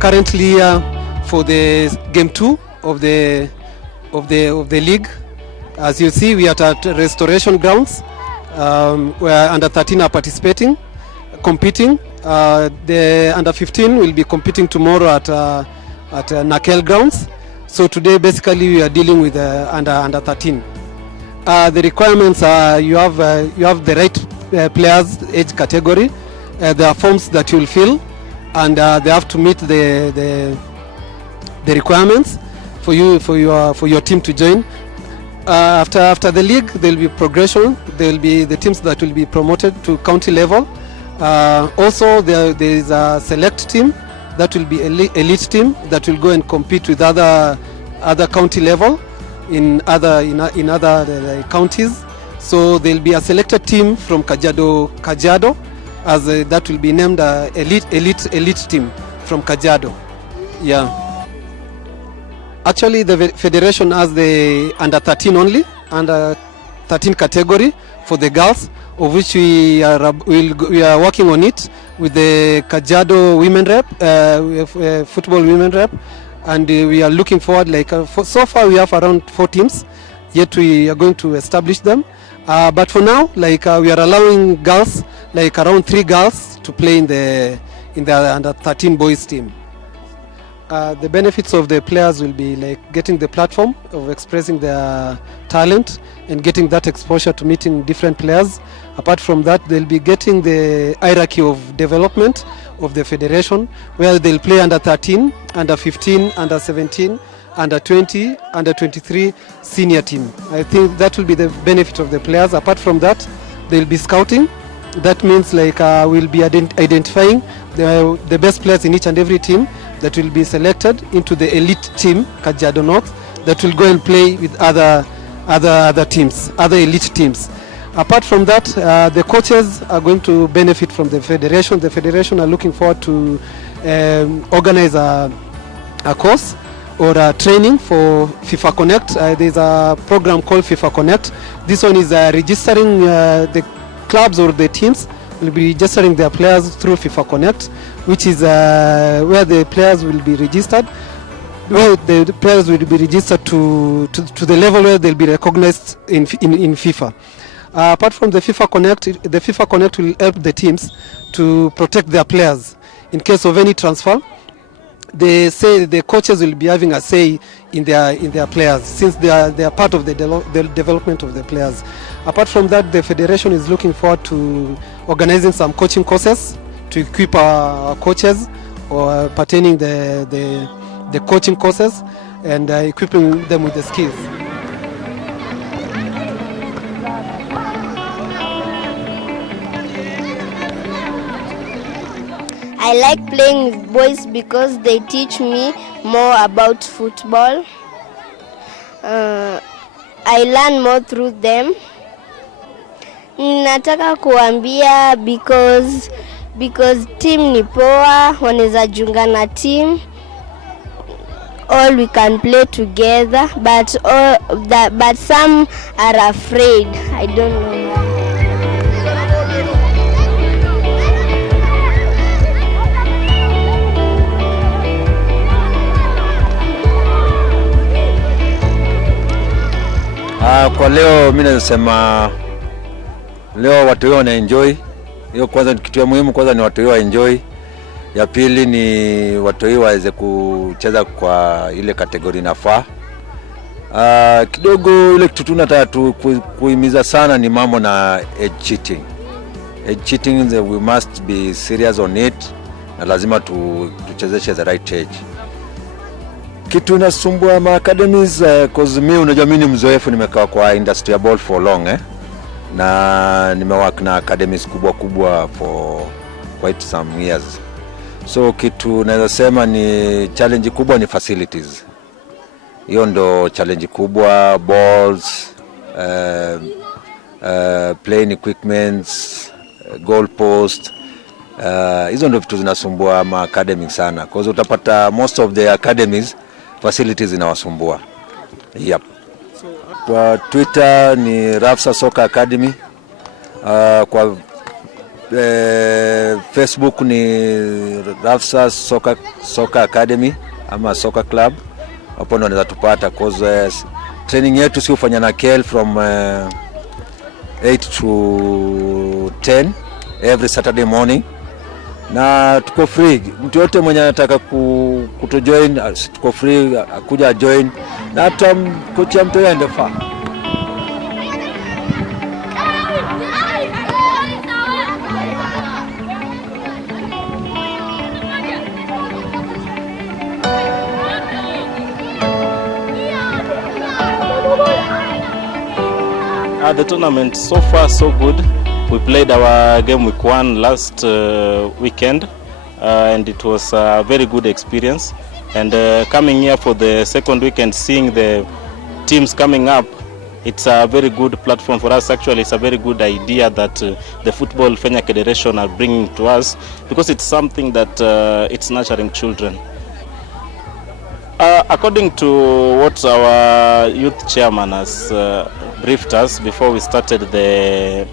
currently here for the game 2 of the league. As you see, we are at Restoration Grounds, where under 13 are participating, competing. The under 15 will be competing tomorrow at Nakel Grounds. So today basically we are dealing with under 13. The requirements are you have the right players age category. There are forms that you will fill, and they have to meet the requirements for your team to join. After the league, there will be progression. There will be the teams that will be promoted to county level. Also, there is a select team that will be elite team that will go and compete with other county level in other counties. So there will be a selected team from Kajiado, as that will be named elite team from Kajiado. Yeah. Actually, the federation has the under 13 only, under 13 category for the girls, of which we are working on it with the Kajiado women rep, football women rep, and we are looking forward. So far we have around 4 teams, yet we are going to establish them. But for now, we are allowing girls, around 3 girls, to play in the under 13 boys team. The benefits of the players will be getting the platform of expressing their talent and getting that exposure to meeting different players. Apart from that, they'll be getting the hierarchy of development of the federation, where they'll play under 13, under 15, under 17, under 20, under 23 senior team. I think that will be the benefit of the players. Apart from that, they'll be scouting. That means we'll be identifying the best players in each and every team that will be selected into the elite team, Kajiado North, that will go and play with other teams, other elite teams. Apart from that, the coaches are going to benefit from the federation. The federation are looking forward to organize a course or a training for FIFA Connect. There's a program called FIFA Connect. This one is registering the clubs or the teams will be registering their players through FIFA Connect, which is where the players will be registered. Well, the players will be registered to the level where they'll be recognized in FIFA. Apart from the FIFA Connect will help the teams to protect their players in case of any transfer. They say the coaches will be having a say in their players, since they are part of the development of the players. Apart from that, the federation is looking forward to organizing some coaching courses to equip our coaches, or pertaining the coaching courses, and equipping them with the skills. I like playing with boys because they teach me more about football. I learn more through them. Nataka kuambia because team ni poa, wanaweza junga na team. All we can play together, but some are afraid. I don't know. Kwa leo mimi nasema leo watu wana enjoy. Hiyo kwanza kitu ya muhimu, kwanza ni watu wa enjoy. Ya pili ni watu waweze kucheza kwa ile kategori nafaa. Kidogo ile kitu tunataka kuhimiza sana ni mambo na age cheating. Age cheating, we must be serious on it, na lazima tuchezeshe the right age. Kitu nasumbua ma academies, cause mimi unajua mimi ni mzoefu, nimekaa kwa industry ya ball for long na nimework na academies kubwa for quite some years. So kitu naweza sema ni challenge kubwa ni facilities. Hiyo ndo challenge kubwa, balls, playing equipments, goal post. Hizo ndo vitu zinasumbua ma academies sana, cause utapata most of the academies facilities inawasumbua. Yep. Kwa Twitter ni Rafsa Soccer Academy. Kwa Facebook ni Rafsa Soccer Academy ama Soccer Club. Hapo ndo unaweza tupata cause training yetu si ufanya na KL from 8 to 10 every Saturday morning, na tuko free. Mtu yote mwenye anataka kutojoin tuko free kuja join, na hata kocha mtu yende fa. The tournament so far so good. We played our game week 1 last weekend and it was a very good experience, and coming here for the second weekend, seeing the teams coming up, it's a very good platform for us. Actually, it's a very good idea that the Football Fenya Federation are bringing to us, because it's something that it's nurturing children. According to what our youth chairman has briefed us before we started the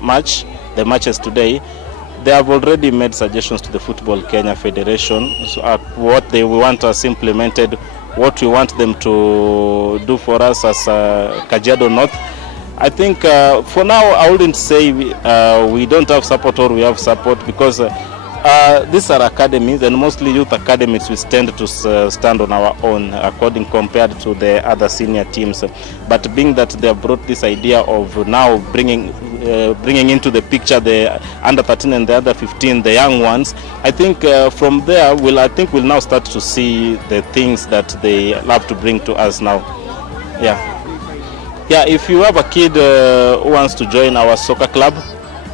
matches today, they have already made suggestions to the Football Kenya Federation, so, what they want us implemented, what we want them to do for us as Kajiado North. I think for now I wouldn't say we don't have support or we have support, because these are academies, and mostly youth academies, we tend to stand on our own according compared to the other senior teams. But being that they have brought this idea of now bringing into the picture the under 13 and the under 15, the young ones, I think from there we'll now start to see the things that they love to bring to us now. Yeah, if you have a kid who wants to join our soccer club,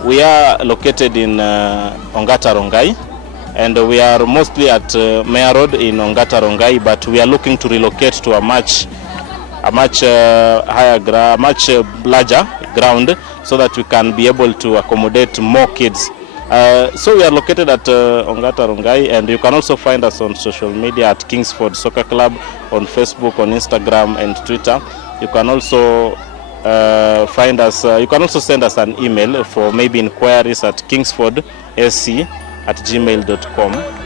we are located in Ongata, Rongai, and we are mostly at Mayor Road in Ongata, Rongai, but we are looking to relocate to a much larger ground, so that we can be able to accommodate more kids. So we are located at Ongata, Rongai, and you can also find us on social media at Kingsford Soccer Club on Facebook, on Instagram and Twitter. You can also find us. You can also send us an email for maybe inquiries at kingsfordsc@gmail.com.